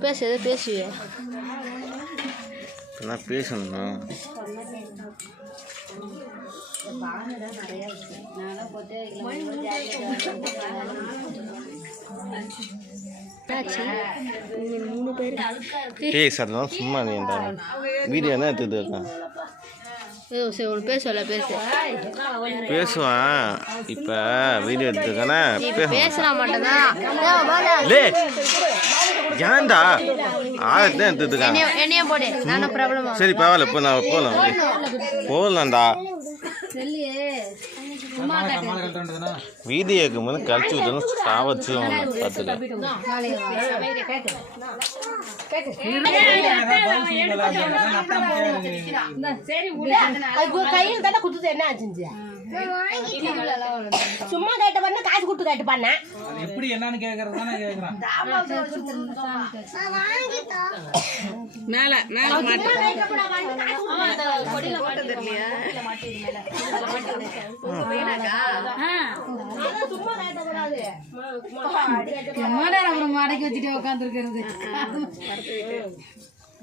பேசு எதோ பேசுவியே நான் பேசணுமா மூணு பேர். தான் சும்மா நீ வீடியோ என்ன எடுத்துட்டு இருக்கான் சரி ஒன்று பேசல பேசு பேசுவான் இப்போ வீடியோ பேசுவான் பேசலாம் மாட்டேதான் லே ஏன்டா? சரி பரவாயில்ல இப்போ நான் போகலாம் போகலாம்டா. வீடியோக்கு வந்து கழிச்சு விட்டோம் சாவச்சு பார்த்துக்கலாம். கையில் தானே குடுத்து என்ன ஆச்சுச்சு சும்மா கேட்ட பண்ண காசு கொடுத்து கேட்டு பண்ணேன் அது எப்படி என்னன்னு கேக்குறது தானே கேக்குறான். மேல மேல மாட்டு. சும்மா கேட்டக்கூடாது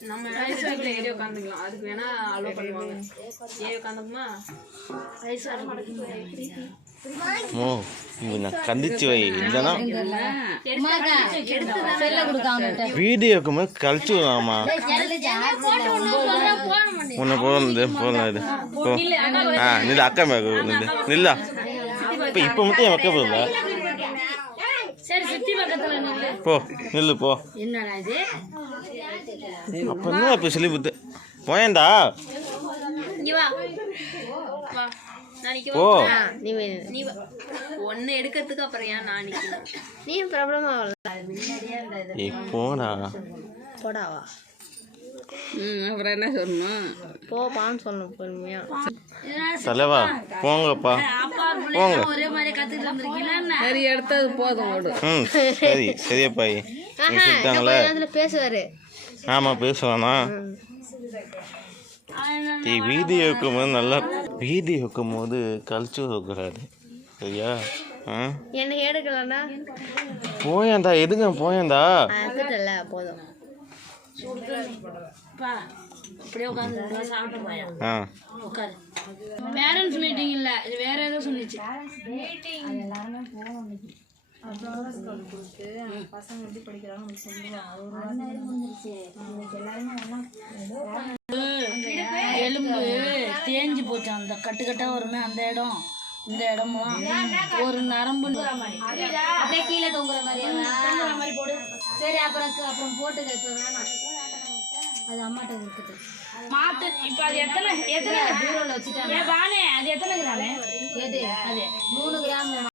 நம்ம ஐஸ்வர்ல ஏறி உட்காந்துக்கலாம் அதுக்கு வேணா அலோ பண்ணுவாங்க. ஏறி உட்காந்தோமா ஓ கண்டிச்சு வை. இல்லைன்னா செல்ல கொடுக்காம வீடியோக்கு மேலே கழிச்சு விடாமா உன்னை போகணும் போகலாம் இது. போ. ஆ நில்லு அக்கா மேலே நில்லு. இப்போ இப்போ மட்டும் என் வைக்க போதில்ல சரி சுத்தி பக்கத்துல நில்லு போ நில்லு போ. என்னடா இது அப்போ என்ன இப்போ சொல்லி கொடுத்து போயேன்டா. இங்க வா. வா. நான் நிக்க போ. நீ நீ வா. ஒண்ணு எடுக்கிறதுக்கு அப்புறம் ஏன் நான் நீ ப்ராப்ளம் ஆகல போடா. போடாவா ம் அப்புறம் என்ன சொல்லணும்? போப்பான்னு சொல்லணும் பொறுமையா. தலைவா போங்கப்பா. போங்க. ஒரே மாதிரி கத்துட்டு வந்திருக்கீங்களா சரி எடுத்தது போதும் ஓடு ம் சரி சரியப்பா. நீ சுத்தாங்களே அதுல பேசுவாரு. ஆமாம் பேசுவானா? வைக்கும் போது நல்லா வீடியோ வைக்கும் போது கழிச்சு வைக்கூடாது சரியா? என்ன எடுக்கலாம்டா போயேன்டா எதுங்க போயேன்டா? எடுத்துட்டல அப்படியே உட்காந்து சாப்பிட்டு போயா. ஆ. உட்காரு. பேரண்ட்ஸ் மீட்டிங் இல்ல இது வேற ஏதோ சொல்லிச்சு எலும்பு தேஞ்சு போச்சு அந்த கட்டு கட்டா வருமே அந்த இடம். இந்த இடம்லாம். ஒரு நரம்பு. அப்படியே கீழே தொங்குற மாதிரி போடு சரி அப்புறம் அப்புறம் போட்டு அது அம்மாட்ட கொடுத்துட்டு. மாத்து இப்ப அது எத்தனை எத்தனை? பீரோல வச்சுட்டாங்க. வானே அது எத்தனை கிராம்? எது? அது மூணு கிராம்.